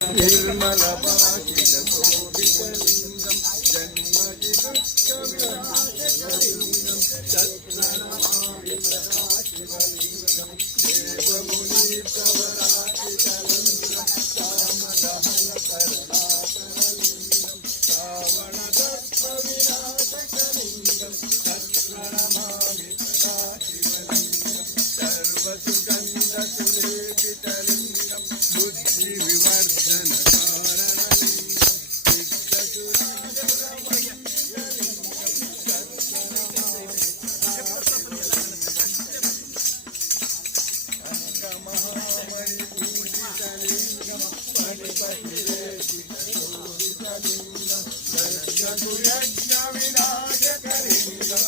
ನಿರ್ಮಲ ಭಾಷಿತ ಶೋಭಿತಲಿಂಗಂ ಜನ್ಮಜಿ ದುಃಖವಿನಾಶಕಲಿಂಗಂ ತತ್ಪ್ರಣಮಾಮಿ ಪ್ರಕಾಶಿತಲಿಂಗಂ ದೇವಮುನೀಶ್ವರಾಚಿತಲಿಂಗಂ ಕಾಮದಹನಕರಣಾಕರಲಿಂಗಂ ಶ್ರಾವಣದರ್ಪವಿನಾಶಕಲಿಂಗಂ ತತ್ಪ್ರಣಮಾಮಿ ಪ್ರಕಾಶಿತಲಿಂಗಂ ಸರ್ವಸುಗಂಧಸುಲೇಪಿತಲಿಂಗಂ ಬುದ್ಧಿ ವಿವರ್ಧನ ಕಾರಣಲಿಂಗಂ ಅಂಗಮಹಾಮಣಿಪೂಜಿತಲಿಂಗಂ ಪಣಿಪತಿರೇಪಿತಲಿಂಗಂ ಸರ್ಗಸುಯಜ್ಞ ವಿನಾಶಕಲಿಂಗಂ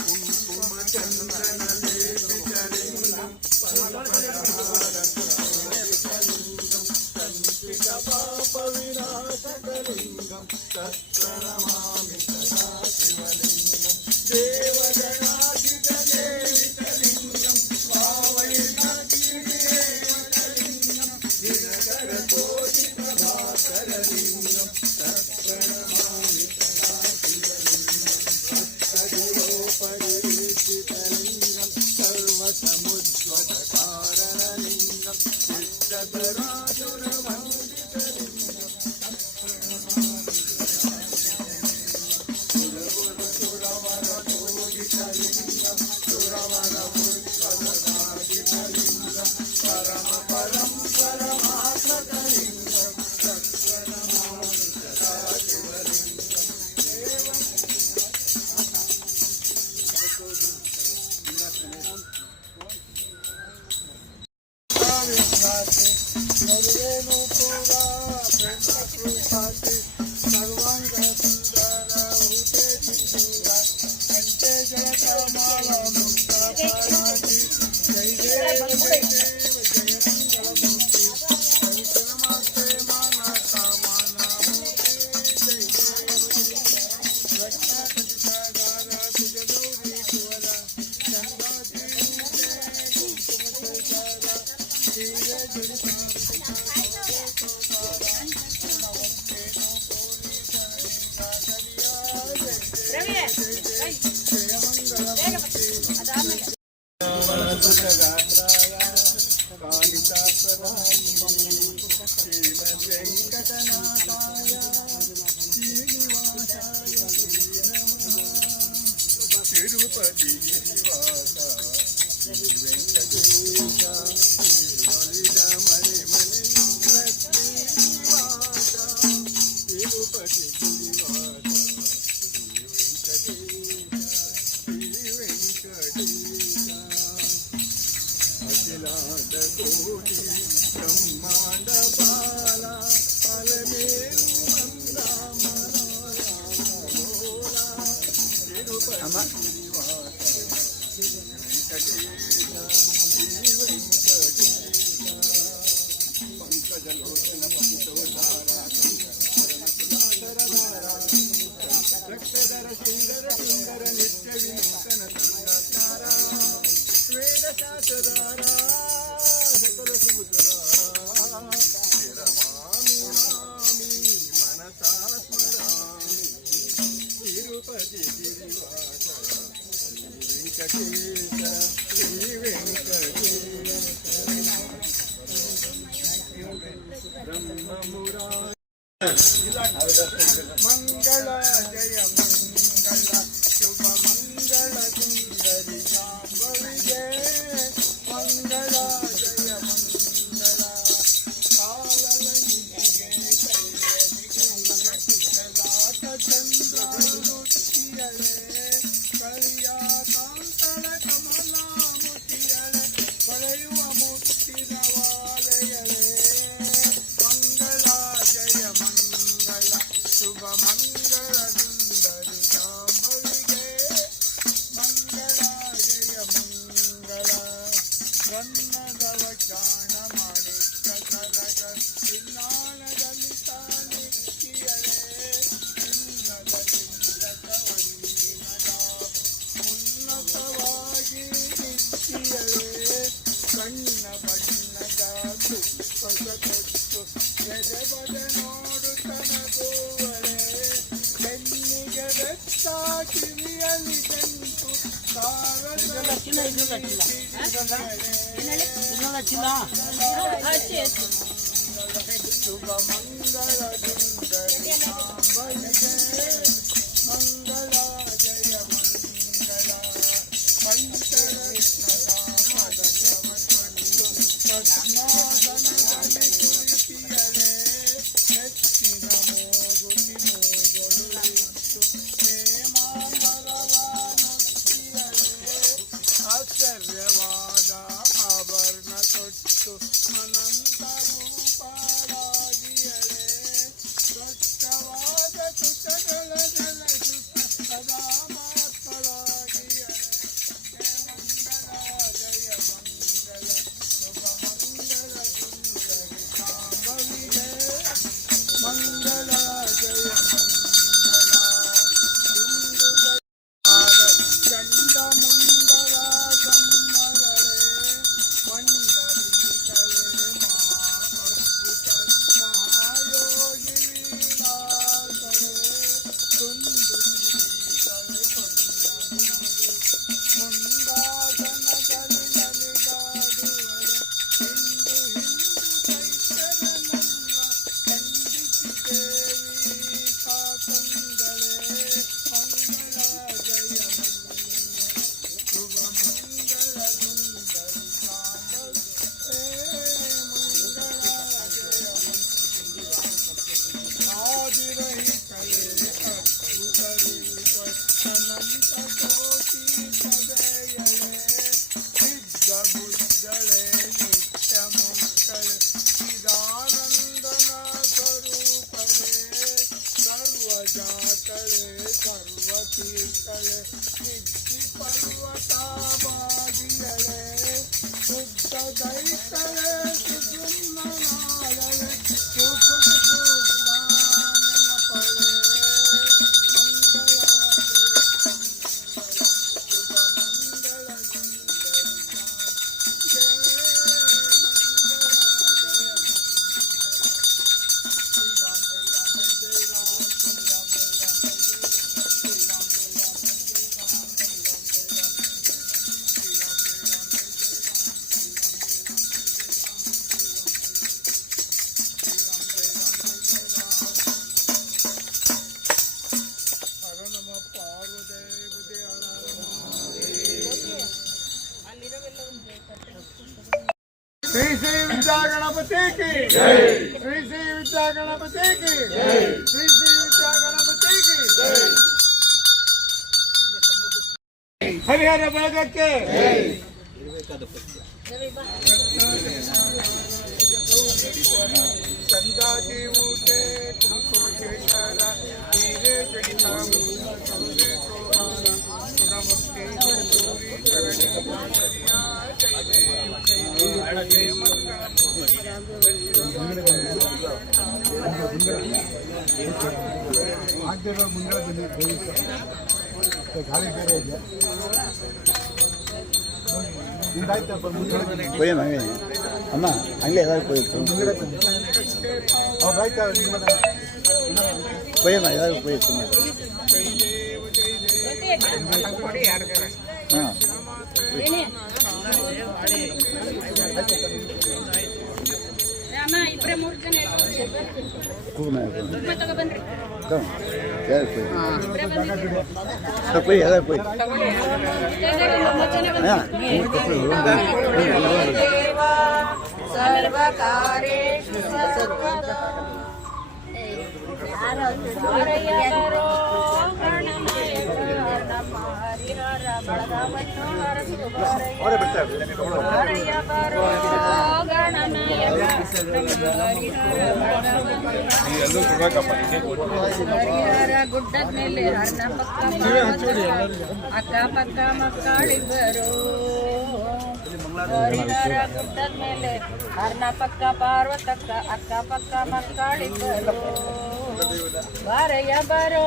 ಕುಂಕುಮ ಚಂದನ ಲೇಪಿತಲಿಂಗಂ ಪರಮಪರಹಾರಕಲಿಂಗಂ ಸಂಚಿತ ಪಾಪ ವಿನಾಶಕಲಿಂಗಂ ತತ್ಪ್ರಣಮಾಮಿ ಸದಾಶಿವಲಿಂಗಂ ದೇವಗಣಾಧಿತ ದೇವಿತಲಿಂಗಂ ಭಾವೈರ್ನಕ್ಕಿರೇವತಲಿಂಗಂ ದಿನಕರ ಕೋಟಿ ಪ್ರಭಾಕರಲಿಂಗಂ ತತ್ಪ್ರಣಮಾಮಿ ಸದಾಶಿವಲಿಂಗಂ ಭಕ್ತಗುರೋಪರಿಚಿತಲಿಂಗಂ ಸರ್ವಸಮುಜ್ವಲ ಕಾರಣಲಿಂಗಂ ಸಿದ್ಧಪರಾಸುರವಂದಿತಲಿಂಗಂ ಸುರವರ ಪೂಜಿತಲಿಂಗಂ ಸುರವರ ಪುಷ್ಪದಾಗಿತಲಿಂಗಂ ಪರಮ ಪರಮಾತ್ಮಕಲಿಂಗಂ ತತ್ಪ್ರಣಮಾಮಿ ಸದಾಶಿವಲಿಂಗಂ ಸರ್ವೇಣುಪುರಾ ಪ್ರೇಮಕೃಪಾತಿ ಸರ್ವಾಂಗ ಸುಂದರ ಊತೆ ಸಿಂಧೂರ ಕಂಠೆ ಜಯಕಮಾಲ ಮುಕ್ತ ಪರಾತಿ ಜಯ ದೇವ ಜಯ ದೇವ ಜಯ ಮಂಗಳಮೂರ್ತಿ ಪರಿಶ್ರಮಸ್ತೆ ಮಾನ ಕಾಮನ ಮೂರ್ತಿ ಜಯ ದೇವ ರಕ್ಷ ಕಟಿತಾಗಾರ ಭುಜ ಗೌರಿ ಕುವರ ಚಂದಾದಿ ಕುಂಕುಮ ಸೈಜಾರ ಧೀರೆ ಜಡಿತ ವೆಂಕಟನಾಥಾಯ ಶ್ರೀನಿವಾಸಾಯ ತಿರುಪತಿ ನಿವಾಸ ವೆಂಕಟೇಶ ಒಲಿದ ಮನೆ ಮನೆ ಶ್ರೀನಿವಾಸ ತಿರುಪತಿ ನಿವಾಸ ಅಖಿಲಾಂಡ ಕೋಟಿ ಬ್ರಹ್ಮಾಂಡ ಬಾಲ ಅಲಮೇಲು ಮಂದಾಮರ ಮೋಲ ತಿರುಪತಿ ನಿವಾಸ ವೆಂಕಟೇಶ ಶ್ರೀ ವೆಂಕಟೇಶ ಪಂಕಜಲೋಚನ ಪಂಚೋಧಾರ ರಕ್ಷಧರ ಸುಂದರ ಸುಂದರ ನಿತ್ಯ ವಿನೂತನ ಸಂಗಾಚಾರ ವೇದ ಶಾಸ್ತ್ರಧಾರ ಸಕಲ ಸುಭುತಧಾರ ಶಿರಮಾಮಿ ಮಾಮಿ ಮನಸಾ ಸ್ಮರಾಮಿ ತಿರುಪತಿ ಗಿರಿವಾಸ ಶ್ರೀ ವೆಂಕಟೇಶ ಬ್ರಹ್ಮಮುರಾರಿ ಮಂಗಳ ಜಯ ಮಂಗಳ ಶುಭ ಮಂಗಳ ಸುಂದರಿ ಶಾಂಭವಿಗೆ ಮಂಗಳ ಜಯ ಮಂಗಳ ಕಾಲಲಂಗಿಗೆ ಕೈಯಲಿಗೆ ಚಂದ್ರನುತ್ತಿಯಲಿ ರನ್ನದವ ಜ್ಞಾನ ಮಾಣಿಕ್ಯ ಕರಗ ವಿಜ್ಞಾನದಲ್ಲಿ ತಾನಿಕ್ಕಿಯಲೇ ಉನ್ನತವಾಗಿ ನಿತ್ಯಲೇ ಕಣ್ಣ ಬಣ್ಣದ ತುಪ್ಪಸ ಕೊಟ್ಟು ಎದೆಬದ ನೋಡುತ್ತನಗುವಳೆ ಬೆನ್ನಿಗೆ ಬೆತ್ತ ಕಿವಿಯಲ್ಲಿ ಕೆಂಪು ಶುಭ ಮಂಗಳ ಸುಂದರಿ ಸಾಂಬಳಿಗೆ ಮಂಗಳ ಜಯ ಮಂಗಳ ಪಂಚರತ್ನದ ಮದನವ ಕಂಡು ಪದ್ಮಾಸನದಲ್ಲಿ ಕುಳಿತಿಯಲೇ ಹೆಚ್ಚಿನ ಮೂಗುತಿ ಮೂಗೊಳುವಿತ್ತು ಹೇಮಾಂಬರವನೊತ್ತಿಯಲೇ ಆಶ್ಚರ್ಯವಾದ ಆಭರಣ ತೊಟ್ಟು ಅನಂತ ರೂಪರಾಗಿಯಲೇ ಸ್ವಚ್ಛವಾದ ತುಟಗಳ ಜಲಸುತ್ತ ಸದಾ ಮಾತಳಾಗಿಯಲೇ ಹೇ ಮಂಗಳ ಜಯ ಮಂಗಳ ಶುಭ ಮಂಗಳ ಸುಂದರಿ ಸಾಂಬವಿಗೆ ಮಂಗಳ ಜಯ ಮಂಗಳ ಚಂಡ ಮುಂದರ ಸಮ್ಮರಳೆ ಮಂಡಲಿಕಳೆ ಮಹಾ ಅದ್ಭುತ ಮಹಾಯೋಗಿ ವಿಲಾಸಳೆ ತುಂಡು ಶ್ರೀಕಳೆ ಕೊಂಡನು ಮುಂದಾಸನದಲ್ಲಿ ನಲಿದಾಡುವಳೆ ಹಿಂದು ಚೈತನ್ಯನಲ್ಲ ಖಂಡಿಸಿ ದೇವಿ ಕಾಕಂದಳೆ ಮಂಗಳ ಜಯ ಮಂಗಳ ಶುಭ ಮಂಗಳ ಸುಂದರಿ ಸಾಂಬವಿ ಮಂಗಳ ಜಯ ಆದಿರಹಿತಳೆ ಅದ್ಭುತ ರೂಪ ಅನಂತ ಕೋಟಿ ಪದಯಳೆ ಸಿದ್ಧ ಬುದ್ಧಳೆ ನಿತ್ಯ ಮುಕ್ತಳೆ ಚಿದಾನಂದನ ಸ್ವರೂಪಳೆ ಸರ್ವಜಾತಳೆ ಸರ್ವತೀರ್ಥಳೆ ಸಿದ್ಧಿ ಪರ್ವತ ಬಾಗಿಯಳೆ ಶುದ್ಧ ದೈತಳೆ ಸುಸುಮ್ನಾಳಳೆ ಸುಸುಸುಜ್ಞಾನಪಳೆ ಮಂಗಳ ಶುಭ ಮಂಗಳ ಸುಂದರಿ ಜಯ ಹರ ನಮ ಪಾರ್ವದೇವತೆ ಹರ ಶ್ರೀ ಶ್ರೀ ವಿದ್ಯಾ ಗಣಪತಿ ಕಿ ಶ್ರೀ ಶ್ರೀ ವಿದ್ಯಾ ಗಣಪತಿ ಕಿ ಶ್ರೀ ಶ್ರೀ ವಿದ್ಯಾ ಗಣಪತಿ ಕಿ ಹರಿಹರ ಬಳಗಕ್ಕೆ ಚಂದಾಜಿ ಊಟೆ ಕುಂಕುಮೇಶ್ವರ ಹೀರೆ ಜಡಿತ ಸೂರ್ಯ ಸೋಮಾನ ಗುಣಮುಕ್ತಿ ಸೂರಿ ಚರಣಿ ಜಯ ದೇವ ಜಯ ಮಂಗಳ ಆಗ್ತಿರೋ ಮುಂದೆ ಗಾಳಿ ಬೇರೆ ಇದೆ போய் அம்மா அங்கே ஏதாவது போயிருக்கு போயம்மா ஏதாவது போயிருக்கு போய் ஏதாவது போய் ಸರ್ವಕಾರೇಷು ಸರ್ವದಾ ಯಾರೋ ಗಣನಾಯಕ ನಮ್ಮ ಹರಿಹರ ಬಳಗವನ್ನು ಹರಯ ಬರೋ ಗಣನಾಯಕ ನಮ್ಮ ಹರಿಹರ ಬಳಗವನ್ನು ಹರಿಹರ ಗುಡ್ಡದ ಮೇಲೆ ಹರ್ನ ಪಕ್ಕ ಅಕ್ಕ ಪಕ್ಕ ಮಕ್ಕಳಿಬ್ಬರು ಹರಿಹರ ಗುಡ್ಡದ ಮೇಲೆ ಹರ್ನ ಪಕ್ಕ ಪಾರ್ವತಕ್ಕ ಅಕ್ಕ ಪಕ್ಕ ಮಕ್ಕಳಿಬ್ಬರು ಬಾರಯ್ಯ ಬರೋ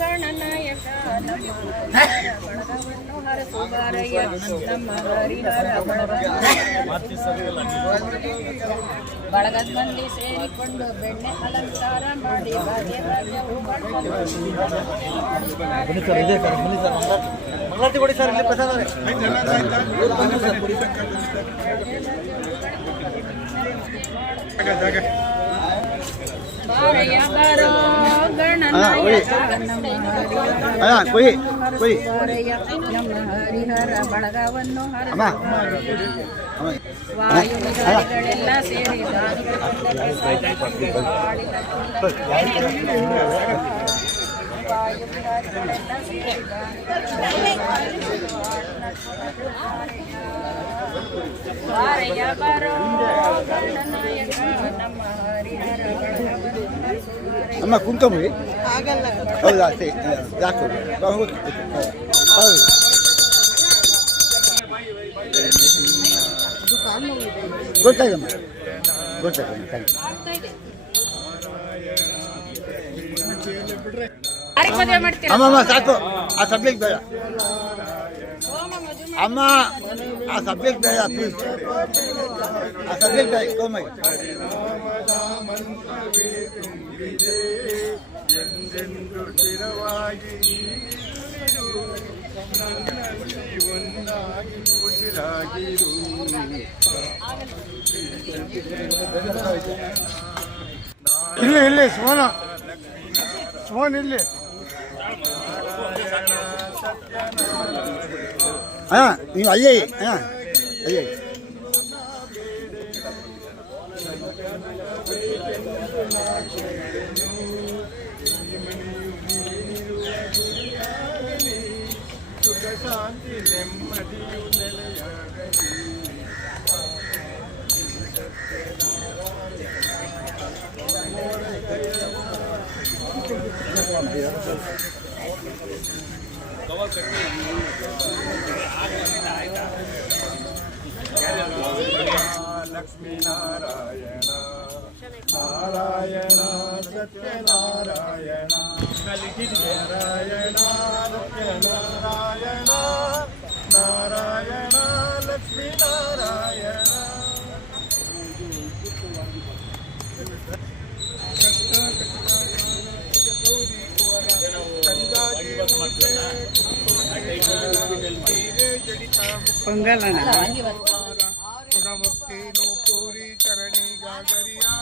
ಗಣನಾಯಕ ನಮ್ಮ ಹರಿಹರ ಬಳಗವನ್ನು ಹರಸು ಬಾರಯ್ಯ ನಮ್ಮ ಹರಿಹರ ಬಳಗದ ಮಂದಿ ಸೇರಿಕೊಂಡು ಬೆಣ್ಣೆ ಅಲಂಕಾರ ಮಾಡಿ ಭಾಗ್ಯ ರಾಜ್ಯವು ಮಂಗಳಾರತಿ ಕೊಡಿ ಸರ್ ಇಲ್ಲಿ ಪ್ರಸಾದ ಬಾರಯ್ಯ ಬರೋ ಗಣನಾಯಕ ನಮ್ಮ ಕೊಯ್ ಕೊಯ್ ಬಾರಯ್ಯ ನಮ್ಮ ಹರಿಹರ ಬಳಗವನ್ನು ಹರಸು ವಾಯುವಿಹಾರಿಗಳೆಲ್ಲ ಸೇರಿ ವಾಯುವಿಹಾರಿಗಳೆಲ್ಲ ಸೇರಿ ಬಾರಯ್ಯ ಬರೋ ಗಣನಾಯಕ ನಮ್ಮ ಹರಿಹರ ಬಳಗವನ್ನು ಹರಸು ಬಾರಯ್ಯ. ಅಮ್ಮ ಕುಂಕಮುಳಿ ಹೌದಾ ಸರಿ ಯಾಕೆ ಹೌದು ಗೊತ್ತಾಗಮ್ಮ ಗೊತ್ತಾಗಮ್ಮ ಥ್ಯಾಂಕ್ ಯು ಯಾರಿಗೆ ಮದುವೆ ಮಾಡ್ತೀರಾ? ಅಮ್ಮಮ್ಮ ಸಾಕು ಆ ಸಬ್ಜೆಕ್ಟ್ ಬೇಡ ಅಮ್ಮ ಆ ಸಬ್ಜೆಕ್ಟ್ ಬೇಡ ಪ್ಲೀಸ್ ಆ ಸಬ್ಜೆಕ್ಟ್ ಬೇಡ ಸೋಮಾಗಿ ಎಂದೆಂದು ಸ್ಥಿರವಾಗಿ ನೀರು ನನ್ನಲ್ಲಿ ಒಂದಾಗಿ ಉಸಿರಾಗಿರು ಇಲ್ಲಿ ಇಲ್ಲಿ ಸೋನ್ ಇಲ್ಲಿ ಹಾಂ ನೀವು ಅಲ್ಲೇ ಹಾಂ ಅಲ್ಲೇ ಸುಖ ಶಾಂತಿ ನೆಮ್ಮದಿಯು ನೆಲೆಯಾಗಲಿ ಲಕ್ಷ್ಮೀನಾರಾಯಣ ನಾರಾಯಣ ಸತ್ಯನಾರಾಯಣ ನಾರಾಯಣ ಸತ್ಯನಾರಾಯಣ ನಾರಾಯಣ ಲಕ್ಷ್ಮೀನಾರಾಯಣ ಪೊಂಗಲ್ ಮುಕ್ತಿ ನೂಪೂರಿ ಚರಣಿ ಗಾಗರಿಯ